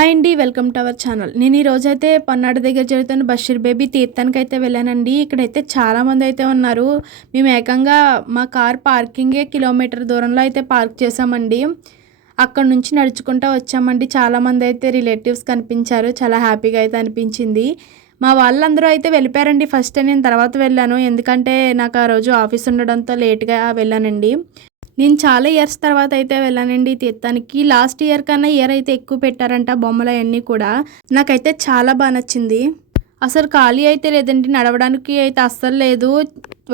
Hi అండి, welcome to our channel. నేను ఈ రోజైతే పన్నాడు దగ్గర జరుగుతున్న బషీర్ బేబీ తీర్థానికి అయితే వెళ్ళానండి. ఇక్కడైతే చాలామంది అయితే ఉన్నారు. మేము ఏకంగా మా కార్ పార్కింగే కిలోమీటర్ దూరంలో అయితే పార్క్ చేసామండి. అక్కడ నుంచి నడుచుకుంటూ వచ్చామండి. చాలామంది అయితే రిలేటివ్స్ కనిపించారు. చాలా హ్యాపీగా అయితే అనిపించింది. మా వాళ్ళందరూ అయితే వెళ్ళిపోయారండి. ఫస్ట్ నేను తర్వాత వెళ్ళాను, ఎందుకంటే నాకు ఆ రోజు ఆఫీస్ ఉండడంతో లేట్గా వెళ్ళానండి. నేను చాలా ఇయర్స్ తర్వాత అయితే వెళ్ళానండి తీర్థానికి. లాస్ట్ ఇయర్ కన్నా ఇయర్ అయితే ఎక్కువ పెట్టారంట బొమ్మలు అవన్నీ కూడా. నాకైతే చాలా బాగా నచ్చింది. అసలు ఖాళీ అయితే లేదండి, నడవడానికి అయితే అస్సలు లేదు.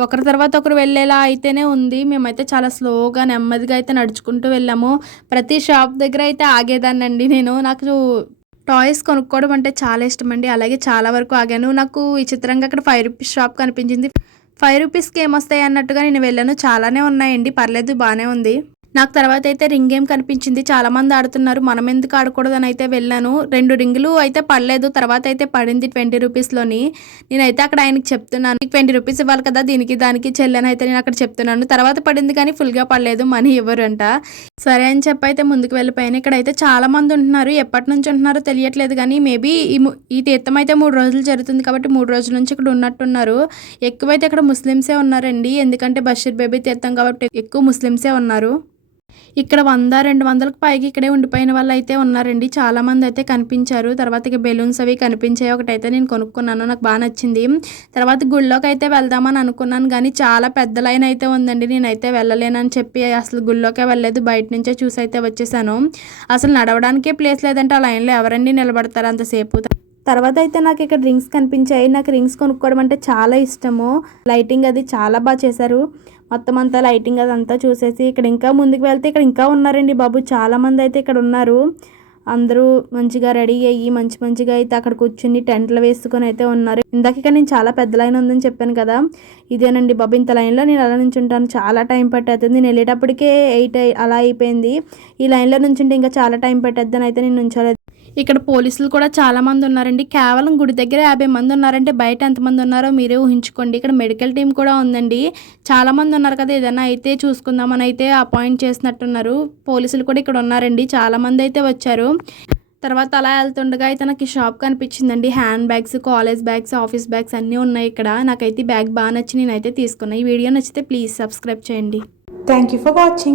ఒకరి తర్వాత ఒకరు వెళ్ళేలా అయితేనే ఉంది. మేమైతే చాలా స్లోగా నెమ్మదిగా అయితే నడుచుకుంటూ వెళ్ళాము. ప్రతి షాప్ దగ్గర అయితే ఆగేదాన్నండి నేను. నాకు టాయ్స్ కొనుక్కోవడం అంటే చాలా ఇష్టం అండి. అలాగే చాలా వరకు ఆగాను. నాకు విచిత్రంగా అక్కడ 5 రూపీస్ షాప్ కనిపించింది. 5 రూపీస్కి ఏమొస్తాయి అన్నట్టుగా నేను వెళ్ళాను. చాలానే ఉన్నాయండి, పర్లేదు, బాగానే ఉంది. నాకు తర్వాత అయితే రింగ్ గేమ్ కనిపించింది. చాలామంది ఆడుతున్నారు, మనం ఎందుకు ఆడకూడదని అయితే వెళ్ళాను. 2 రింగులు అయితే పడలేదు, తర్వాత అయితే పడింది 20 రూపీస్లోని. నేనైతే అక్కడ ఆయనకి చెప్తున్నాను, 20 రూపీస్ ఇవ్వాలి కదా దీనికి దానికి చెల్లని అయితే నేను అక్కడ చెప్తున్నాను. తర్వాత పడింది కానీ ఫుల్గా పడలేదు, మనీ ఇవ్వరంట. సరే అని చెప్పి అయితే ముందుకు వెళ్ళిపోయాను. ఇక్కడైతే చాలా మంది ఉంటున్నారు. ఎప్పటి నుంచి ఉంటున్నారో తెలియట్లేదు, కానీ మేబీ ఈ తీర్థం అయితే 3 రోజులు జరుగుతుంది కాబట్టి 3 రోజుల నుంచి ఇక్కడ ఉన్నట్టున్నారు. ఎక్కువైతే ఇక్కడ ముస్లిమ్సే ఉన్నారండి, ఎందుకంటే బషీర్ బేబీ తీర్థం కాబట్టి ఎక్కువ ముస్లిమ్సే ఉన్నారు. ఇక్కడ 100-200కు పైకి ఇక్కడే ఉండిపోయిన వాళ్ళు అయితే ఉన్నారండి. చాలామంది అయితే కనిపించారు. తర్వాత ఇక బెలూన్స్ అవి కనిపించాయి. ఒకటైతే నేను కొనుక్కున్నాను, నాకు బాగా నచ్చింది. తర్వాత గుళ్ళోకి అయితే వెళ్దామని అనుకున్నాను, కానీ చాలా పెద్ద లైన్ అయితే ఉందండి. నేనైతే వెళ్ళలేనని చెప్పి అసలు గుళ్ళోకే వెళ్ళలేదు, బయట నుంచే చూసి అయితే వచ్చేసాను. అసలు నడవడానికే ప్లేస్ లేదంటే ఆ లైన్లో ఎవరండి నిలబడతారు అంతసేపు. తర్వాత అయితే నాకు ఇక్కడ రింగ్స్ కనిపించాయి. నాకు రింగ్స్ కొనుక్కోవడం అంటే చాలా ఇష్టము. లైటింగ్ అది చాలా బాగా చేశారు. మొత్తం అంతా లైటింగ్ అదంతా చూసేసి ఇక్కడ ఇంకా ముందుకు వెళ్తే ఇక్కడ ఇంకా ఉన్నారండి బాబు. చాలామంది అయితే ఇక్కడ ఉన్నారు. అందరూ మంచిగా రెడీ అయ్యి మంచిగా అయితే అక్కడ కూర్చుని టెంట్లు వేసుకొని అయితే ఉన్నారు. ఇందాక నేను చాలా పెద్ద లైన్ ఉందని చెప్పాను కదా, ఇదేనండి బాబు. ఇంత లైన్లో నేను అలా నుంచి ఉంటాను, చాలా టైం పట్టేస్తుంది. నేను వెళ్ళేటప్పటికే 8 అలా అయిపోయింది. ఈ లైన్లో నుంచి ఉంటే ఇంకా చాలా టైం పట్టేద్దని అయితే నేను ఉంచలేదు. ఇక్కడ పోలీసులు కూడా చాలా మంది ఉన్నారండి. కేవలం గుడి దగ్గర 50 మంది ఉన్నారంటే బయట ఎంతమంది ఉన్నారో మీరే ఊహించుకోండి. ఇక్కడ మెడికల్ టీం కూడా ఉందండి. చాలా మంది ఉన్నారు కదా, ఏదైనా అయితే చూసుకుందామని అయితే అపాయింట్ చేసినట్టున్నారు. పోలీసులు కూడా ఇక్కడ ఉన్నారండి, చాలా మంది అయితే వచ్చారు. తర్వాత అలా వెళ్తుండగా అయితే నాకు ఈ షాప్ కనిపించిందండి. Hand bags, college bags, office bags అన్నీ ఉన్నాయి ఇక్కడ. నాకైతే ఈ బ్యాగ్ బాగా నచ్చి నేనైతే తీసుకున్నాను. ఈ వీడియో నచ్చితే ప్లీజ్ సబ్స్క్రైబ్ చేయండి. Thank you for watching.